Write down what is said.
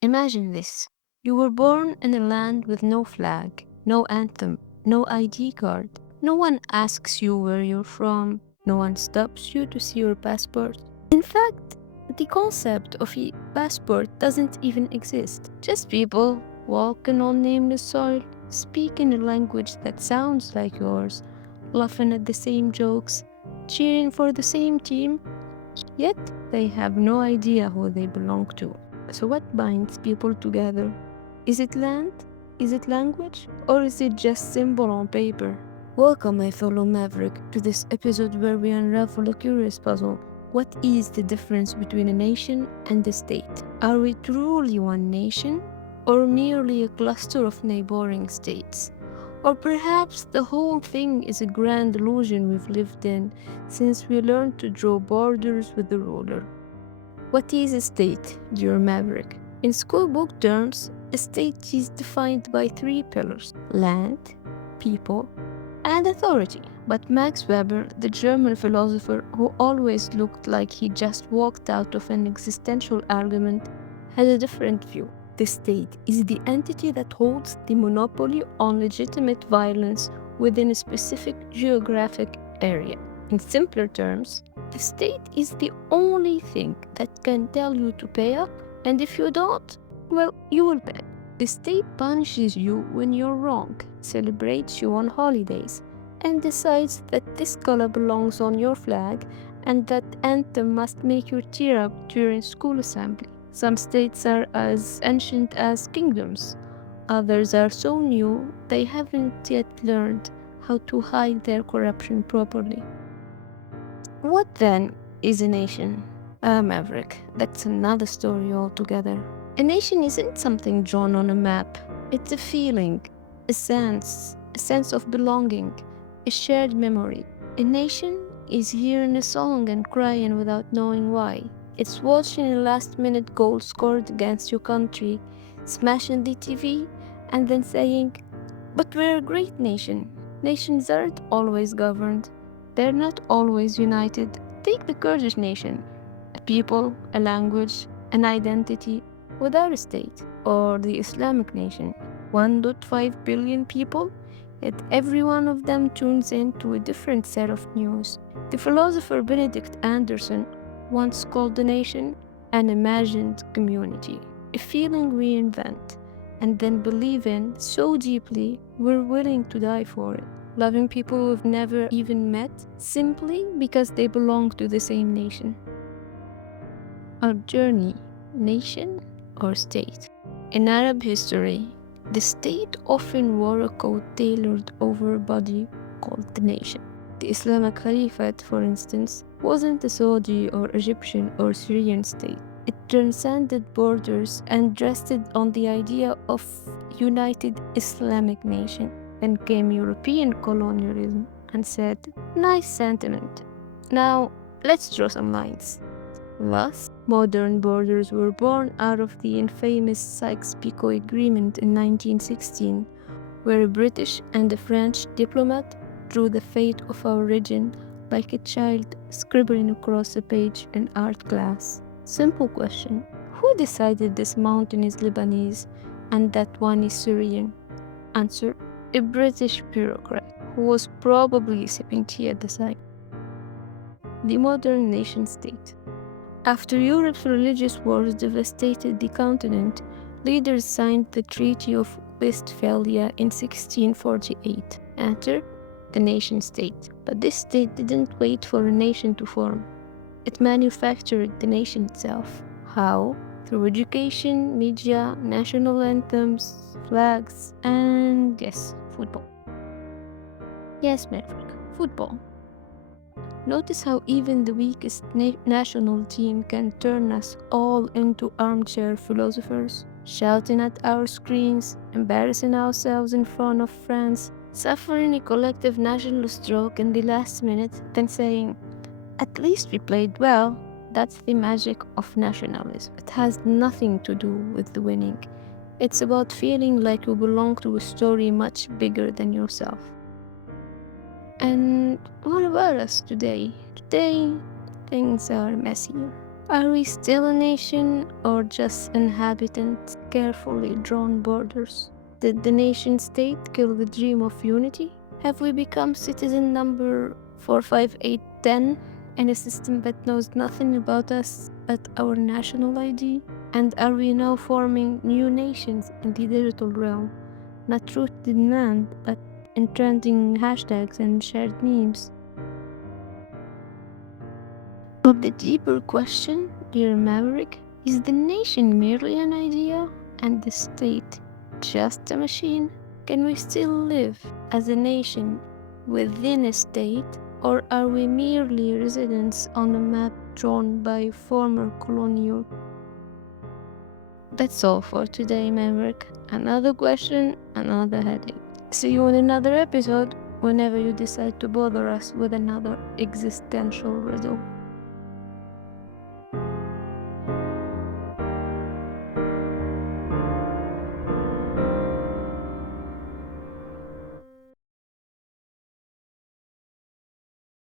Imagine this. You were born in a land with no flag, no anthem, no ID card. No one asks you where you're from. No one stops you to see your passport. In fact, the concept of a passport doesn't even exist. Just people walking on nameless soil, speaking a language that sounds like yours, laughing at the same jokes, cheering for the same team, yet they have no idea who they belong to. So, what binds people together? Is it land? Is it language? Or is it just symbol on paper? Welcome, my fellow Maverick, to this episode where we unravel a curious puzzle. What is the difference between a nation and a state? Are we truly one nation, or merely a cluster of neighboring states? Or perhaps the whole thing is a grand illusion we've lived in since we learned to draw borders with the ruler. What is a state, dear Maverick? In schoolbook terms, a state is defined by three pillars: land, people, and authority. But Max Weber, the German philosopher who always looked like he just walked out of an existential argument, had a different view. The state is the entity that holds the monopoly on legitimate violence within a specific geographic area. In simpler terms, the state is the only thing that can tell you to pay up, and if you don't, well, you will pay. The state punishes you when you're wrong, celebrates you on holidays, and decides that this color belongs on your flag and that anthem must make you tear up during school assembly. Some states are as ancient as kingdoms. Others are so new they haven't yet learned how to hide their corruption properly. What then is a nation? Maverick, that's another story altogether. A nation isn't something drawn on a map. It's a feeling, a sense of belonging, a shared memory. A nation is hearing a song and crying without knowing why. It's watching a last-minute goal scored against your country, smashing the TV, and then saying, "But we're a great nation." Nations aren't always governed. They're not always united. Take the Kurdish nation, a people, a language, an identity, without a state. Or the Islamic nation, 1.5 billion people, yet every one of them tunes in to a different set of news. The philosopher Benedict Anderson once called the nation an imagined community, a feeling we invent and then believe in so deeply we're willing to die for it, loving people we've never even met simply because they belong to the same nation. Our journey, nation or state? In Arab history, the state often wore a coat tailored over a body called the nation. The Islamic Caliphate, for instance, wasn't a Saudi or Egyptian or Syrian state. It transcended borders and rested on the idea of united Islamic nation. Then came European colonialism and said, "Nice sentiment. Now let's draw some lines." Thus, modern borders were born out of the infamous Sykes-Picot Agreement in 1916, where a British and a French diplomat drew the fate of our region like a child scribbling across a page in art class. Simple question: who decided this mountain is Lebanese and that one is Syrian? Answer: a British bureaucrat who was probably sipping tea at the time. The modern nation-state. After Europe's religious wars devastated the continent, leaders signed the Treaty of Westphalia in 1648. Enter the nation-state. But this state didn't wait for a nation to form. It manufactured the nation itself. How? Through education, media, national anthems, flags, and yes, football. Yes, Maverick, football. Notice how even the weakest national team can turn us all into armchair philosophers, shouting at our screens, embarrassing ourselves in front of friends, suffering a collective national stroke in the last minute, then saying, "At least we played well." That's the magic of nationalism. It has nothing to do with the winning. It's about feeling like you belong to a story much bigger than yourself. And what about us today? Today, things are messier. Are we still a nation or just inhabitants carefully drawn borders? Did the nation state kill the dream of unity? Have we become citizen number 45810 in a system that knows nothing about us but our national ID? And are we now forming new nations in the digital realm, not rooted in land, but in trending hashtags and shared memes? But the deeper question, dear Maverick, is the nation merely an idea and the state just a machine? Can we still live as a nation within a state, or are we merely residents on a map drawn by former colonial? That's all for today, Maverick. Another question, another headache. See you in another episode whenever you decide to bother us with another existential riddle.